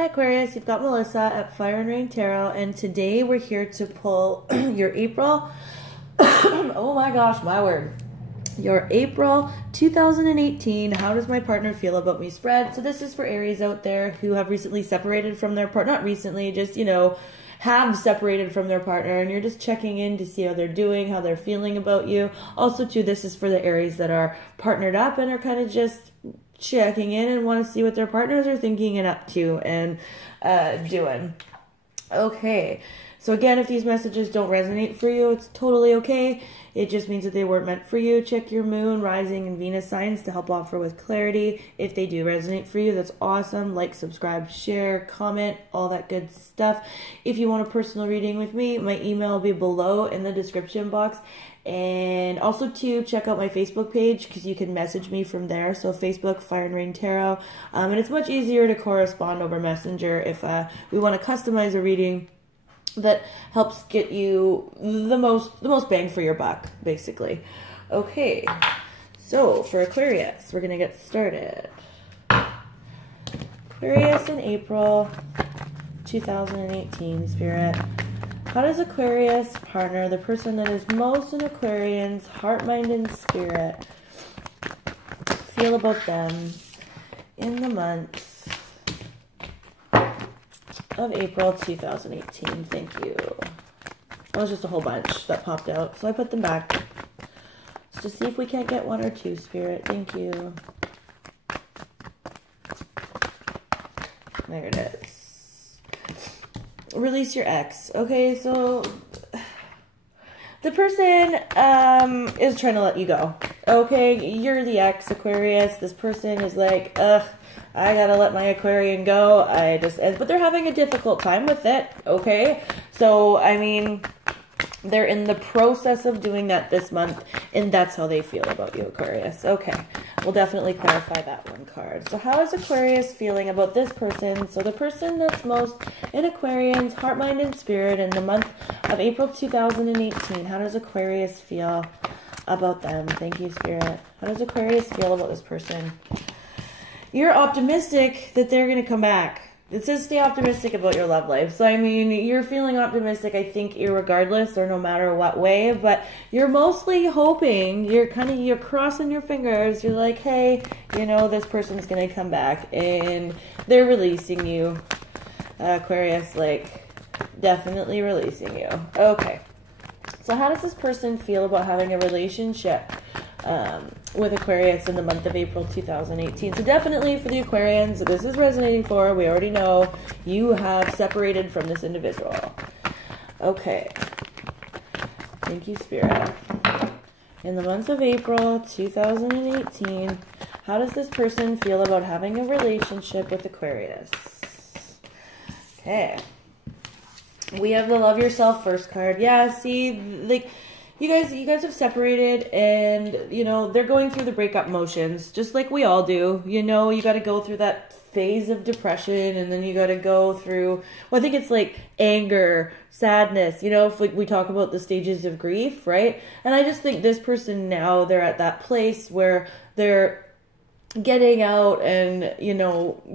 Hi Aquarius, you've got Melissa at Fire and Rain Tarot, and today we're here to pull your April, oh my gosh, my word, your April 2018, how does my partner feel about me spread. So this is for Aries out there who have recently separated from their partner, not recently, just, have separated from their partner, and you're just checking in to see how they're doing, how they're feeling about you. Also, too, this is for the Aries that are partnered up and are kind of just checking in and want to see what their partners are thinking and up to and doing. Okay, so again, if these messages don't resonate for you, it's totally okay. It just means that they weren't meant for you. Check your moon, rising, and Venus signs to help offer with clarity. If they do resonate for you, that's awesome. Like, subscribe, share, comment, all that good stuff. If you want a personal reading with me, my email will be below in the description box. And also to check out my Facebook page, because you can message me from there. So Facebook, Fire and Rain Tarot. And it's much easier to correspond over Messenger if we want to customize a reading that helps get you the most bang for your buck, basically. Okay, so for Aquarius, we're gonna get started. Aquarius in April 2018, Spirit. How does Aquarius partner, the person that is most in Aquarian's heart, mind, and spirit, feel about them in the month of April 2018? Thank you. That was just a whole bunch that popped out, so I put them back. Let's just see if we can't get one or two, Spirit. Thank you. There it is. Release your ex. Okay, so the person is trying to let you go. Okay, you're the ex, Aquarius. This person is like, ugh, I gotta let my Aquarian go. But they're having a difficult time with it. Okay, so I mean, they're in the process of doing that this month, and that's how they feel about you, Aquarius. Okay, we'll definitely clarify that one card. So how is Aquarius feeling about this person? So the person that's most in Aquarian's heart, mind, and spirit in the month of April 2018, how does Aquarius feel about them? Thank you, Spirit. How does Aquarius feel about this person? You're optimistic that they're going to come back. It says stay optimistic about your love life. So, I mean, you're feeling optimistic, I think, irregardless or no matter what way. But you're mostly hoping, you're crossing your fingers. You're like, hey, this person's going to come back. And they're releasing you. Aquarius, like, definitely releasing you. Okay. So how does this person feel about having a relationship with Aquarius in the month of April 2018? So definitely for the Aquarians, this is resonating for. We already know you have separated from this individual. Okay. Thank you, Spirit. In the month of April 2018, how does this person feel about having a relationship with Aquarius? Okay. We have the Love Yourself First card. Yeah, see, like, you guys have separated, and, they're going through the breakup motions, just like we all do. You got to go through that phase of depression, and then you got to go through, well, I think it's like anger, sadness, if we talk about the stages of grief, right? And I just think this person now, they're at that place where they're getting out and,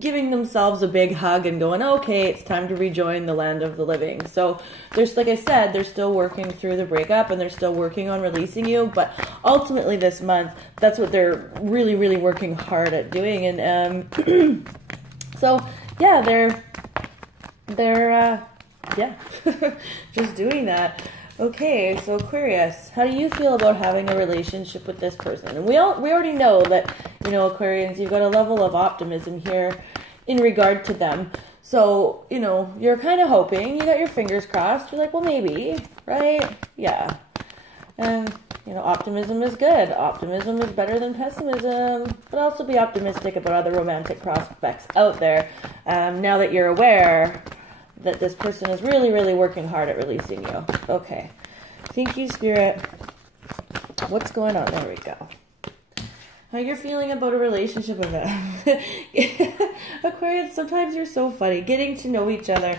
giving themselves a big hug and going, okay, it's time to rejoin the land of the living. So there's, like I said, they're still working through the breakup, and they're still working on releasing you. But ultimately this month, that's what they're really, really working hard at doing. And so yeah, they're just doing that. Okay, so Aquarius, how do you feel about having a relationship with this person? And we already know that, Aquarians, you've got a level of optimism here in regard to them. So, you're kind of hoping, you got your fingers crossed. You're like, well, maybe, right? Yeah. And, optimism is good. Optimism is better than pessimism. But also be optimistic about other romantic prospects out there. Now that you're aware that this person is really, really working hard at releasing you. Okay. Thank you, Spirit. What's going on? There we go. How you're feeling about a relationship with them. Aquarius, sometimes you're so funny. Getting to know each other.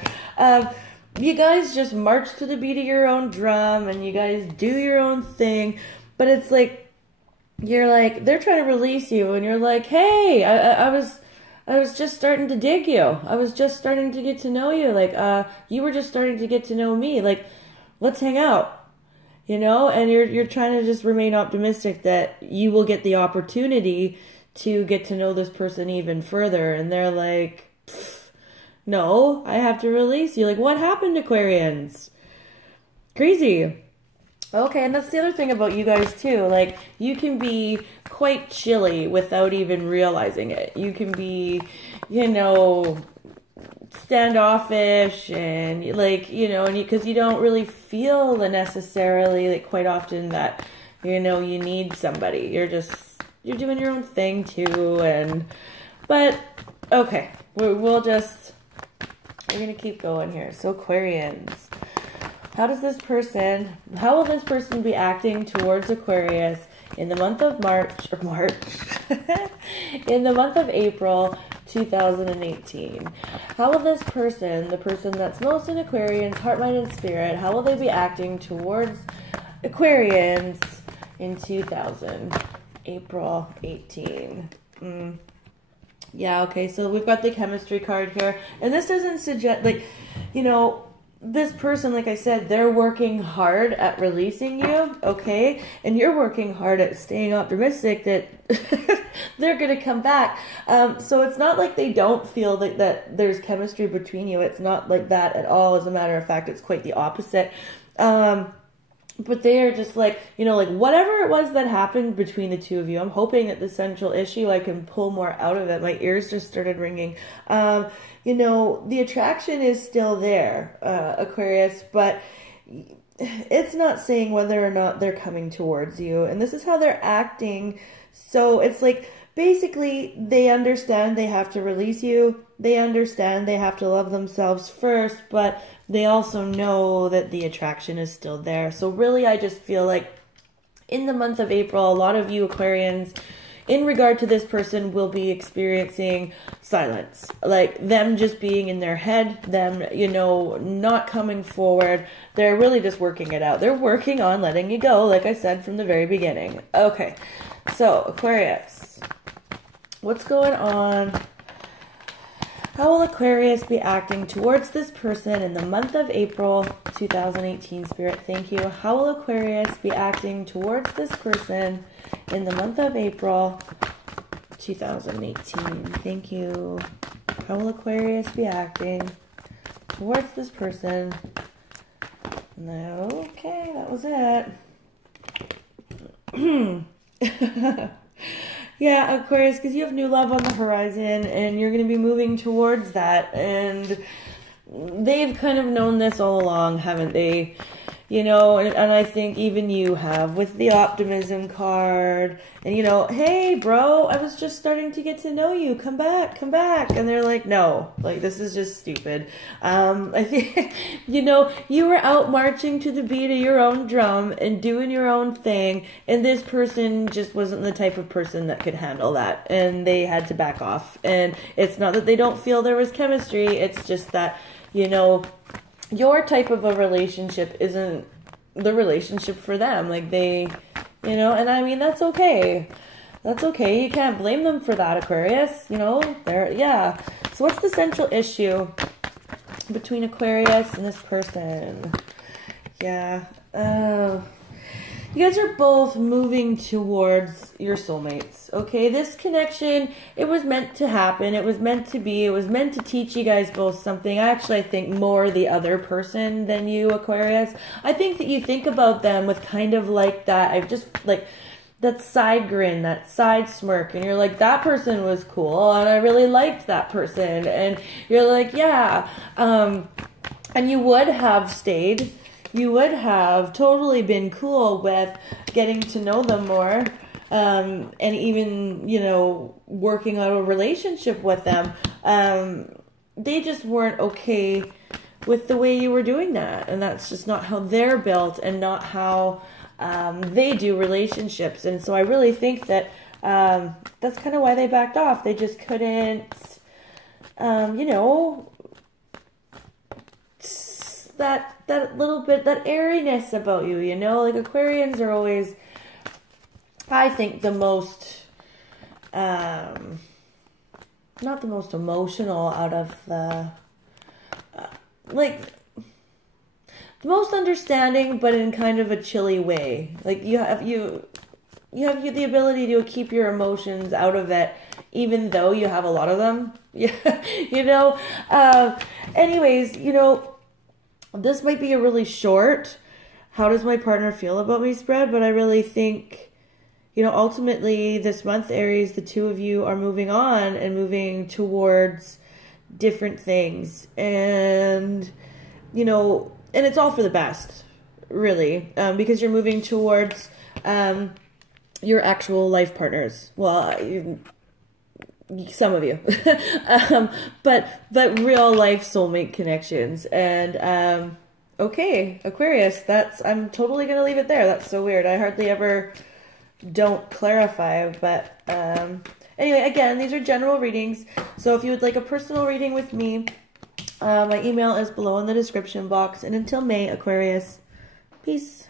You guys just march to the beat of your own drum, and you guys do your own thing. But it's like, they're trying to release you, and you're like, hey, I I was just starting to dig you. I was just starting to get to know you. Like, you were just starting to get to know me. Like, let's hang out, you know? And you're trying to just remain optimistic that you will get the opportunity to get to know this person even further. And they're like, no, I have to release you. Like, what happened, Aquarians? Crazy. Okay, and that's the other thing about you guys too. Like, you can be quite chilly without even realizing it. You can be, you know, standoffish and like, you know, and because you don't really feel the necessarily, like, quite often that, you know, you need somebody. You're doing your own thing too. But okay, we're going to keep going here. So Aquarians, how will this person be acting towards Aquarius in the month of in the month of April 2018? How will this person, the person that's most in Aquarians, heart, mind, and spirit, how will they be acting towards Aquarians in April 18? Yeah, okay, so we've got the chemistry card here, and this doesn't suggest, like, you know, this person, like I said, they're working hard at releasing you, okay? And you're working hard at staying optimistic that they're going to come back. So it's not like they don't feel that there's chemistry between you. It's not like that at all. As a matter of fact, it's quite the opposite. But they are just like, you know, like whatever it was that happened between the two of you, I'm hoping that the central issue, I can pull more out of it. My ears just started ringing. You know, the attraction is still there, Aquarius, but it's not saying whether or not they're coming towards you. And this is how they're acting. So it's like, basically, they understand they have to release you. They understand they have to love themselves first, but they also know that the attraction is still there. So really, I just feel like in the month of April, a lot of you Aquarians, in regard to this person, will be experiencing silence. Like them just being in their head, them, you know, not coming forward. They're really just working it out. They're working on letting you go, like I said from the very beginning. Okay, so Aquarius, what's going on? How will Aquarius be acting towards this person in the month of April 2018? Spirit, thank you. How will Aquarius be acting towards this person in the month of April 2018? Thank you. How will Aquarius be acting towards this person? Okay, that was it. Yeah, Aquarius, because you have new love on the horizon, and you're going to be moving towards that, and they've kind of known this all along, haven't they? You know, and I think even you have with the optimism card, and you know, hey bro, I was just starting to get to know you, come back, and they're like, no, like this is just stupid. I think, you know, you were out marching to the beat of your own drum and doing your own thing, and this person just wasn't the type of person that could handle that, and they had to back off. And it's not that they don't feel there was chemistry, it's just that, you know, your type of a relationship isn't the relationship for them. Like they, you know, and I mean, that's okay. That's okay. You can't blame them for that, Aquarius. You know, yeah. So what's the central issue between Aquarius and this person? Yeah. You guys are both moving towards your soulmates, okay? This connection, it was meant to happen. It was meant to be. It was meant to teach you guys both something. Actually, I think more the other person than you, Aquarius. I think that you think about them with kind of like that. I've just, like, that side grin, that side smirk. And you're like, that person was cool. And I really liked that person. And you're like, yeah. And you would have stayed. You would have totally been cool with getting to know them more, and even, you know, working out a relationship with them. They just weren't okay with the way you were doing that, and that's just not how they're built and not how they do relationships. And so I really think that that's kind of why they backed off. They just couldn't, you know, that little bit, that airiness about you, you know? Like, Aquarians are always, I think, the most, not the most emotional out of the, like, the most understanding, but in kind of a chilly way. Like, you have the ability to keep your emotions out of it, even though you have a lot of them. Yeah, you know. Anyways, you know, this might be a really short, how does my partner feel about me spread, but I really think, you know, ultimately this month, Aries, the two of you are moving on and moving towards different things. And, you know, and it's all for the best, really, because you're moving towards your actual life partners. Well, some of you, but real life soulmate connections. And okay, Aquarius, I'm totally gonna leave it there. That's so weird. I hardly ever don't clarify, but anyway, again, these are general readings. So if you would like a personal reading with me, my email is below in the description box. And until May, Aquarius, peace.